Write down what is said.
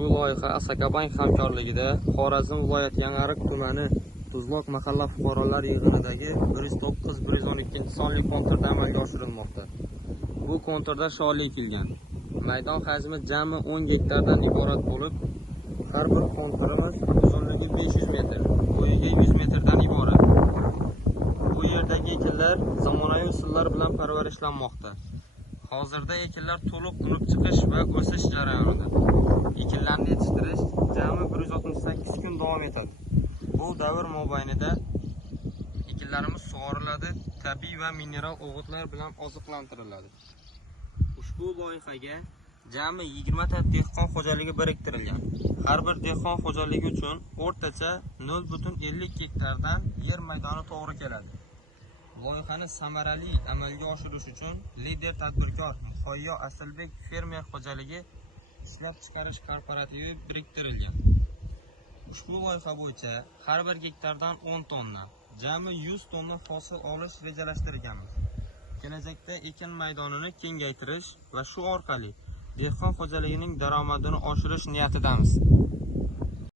Ushbu loyiha Asakabank hamkorligida Xorazm viloyati Yangiariq tumani Tuzloq mahalla fuqarolar yig'inidagi 109-112 sonli konturda amalga oshirilmoqda. Bu konturda sholi ekilgan. Maydon hajmi jami 10 gektardan iborat bo'lib, har bir konturimiz uzunligi 500 metr, bo'yiga 100 metrdan iborat. Bu yerdagi ekinlar zamonaviy usullar bilan parvarishlanmoqda. Hozirda ekinlar to'liq unib chiqish va o'sish jarayonida. Ekinlarni yetishtirish jami 168 kun davom etadi. Bu davr mobaynida ekinlarimiz sug'oriladi, tabiiy va mineral o'g'itlar bilan oziqlantiriladi. Ushbu loyihaga jami 20 ta dehqon xo'jaligi biriktirilgan. Har bir dehqon xo'jaligi uchun o'rtacha 0,50 gektardan yer maydoni to'g'ri keladi. Loyihani samarali amalga oshirish uchun lider tadbirkor Muhayyo Asalbek fermer xo'jaligi ishlab chiqarish korporativi biriktirilgan. Ushbu loyiha bo'yicha har bir gektardan 10 tonna, jami 100 tonna hosil olish rejalashtirganmiz. Kelajakda ekin maydonini kengaytirish va shu orqali dehqon xo'jaligining daromadini oshirish niyatidamiz.